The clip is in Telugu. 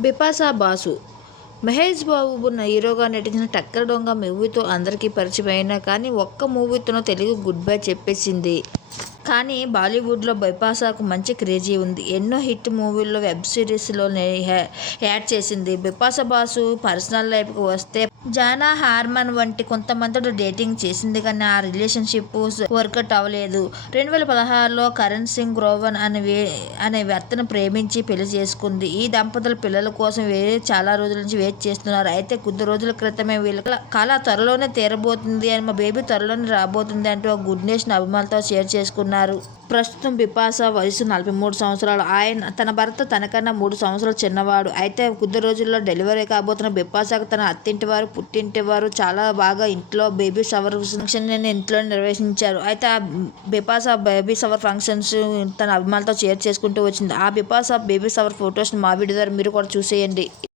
బిపాసా బాసు. మహేష్ బాబు హీరోగా నటించిన టక్కర్ దొంగ మూవీతో అందరికీ పరిచయమైనా కానీ ఒక్క మూవీతోనో తెలుగు గుడ్ బై చెప్పేసింది. కానీ బాలీవుడ్లో బిపాసాకు మంచి క్రేజీ ఉంది. ఎన్నో హిట్ మూవీల్లో వెబ్ సిరీస్లో యాడ్ చేసింది. బిపాస బాసు పర్సనల్ లైఫ్కి వస్తే జానా హార్మన్ వంటి కొంతమందితో డేటింగ్ చేసింది కానీ ఆ రిలేషన్షిప్ వర్కౌట్ అవ్వలేదు. రెండు వేల పదహారులో కరణ్ సింగ్ గ్రోవన్ అనే అనే వ్యక్తిని ప్రేమించి పెళ్ళి చేసుకుంది. ఈ దంపతులు పిల్లల కోసం వేరే చాలా రోజుల నుంచి వెయిట్ చేస్తున్నారు. అయితే కొద్ది రోజుల క్రితమే వీళ్ళ కళ త్వరలోనే తీరబోతుంది అని మా బేబీ త్వరలోనే రాబోతుంది అంటూ ఒక గుడ్ న్యూస్ని అభిమానులతో షేర్ చేసుకున్నారు. ప్రస్తుతం బిపాసా వయసు నలభై మూడు సంవత్సరాలు. ఆయన తన భర్త తనకన్నా మూడు సంవత్సరాలు చిన్నవాడు. అయితే కొద్ది రోజుల్లో డెలివరీ కాబోతున్న బిపాసాకు తన అత్తింటి వారు పుట్టింటి వారు చాలా బాగా ఇంట్లో బేబీ షవర్ ఫంక్షన్ ఇంట్లో నిర్వహించారు. అయితే ఆ బిపాస బేబీ షవర్ ఫంక్షన్స్ తన అభిమానులతో షేర్ చేసుకుంటూ వచ్చింది. ఆ బిపాస బేబీ షవర్ ఫొటోస్ మా వీడియో ద్వారా మీరు కూడా చూసేయండి.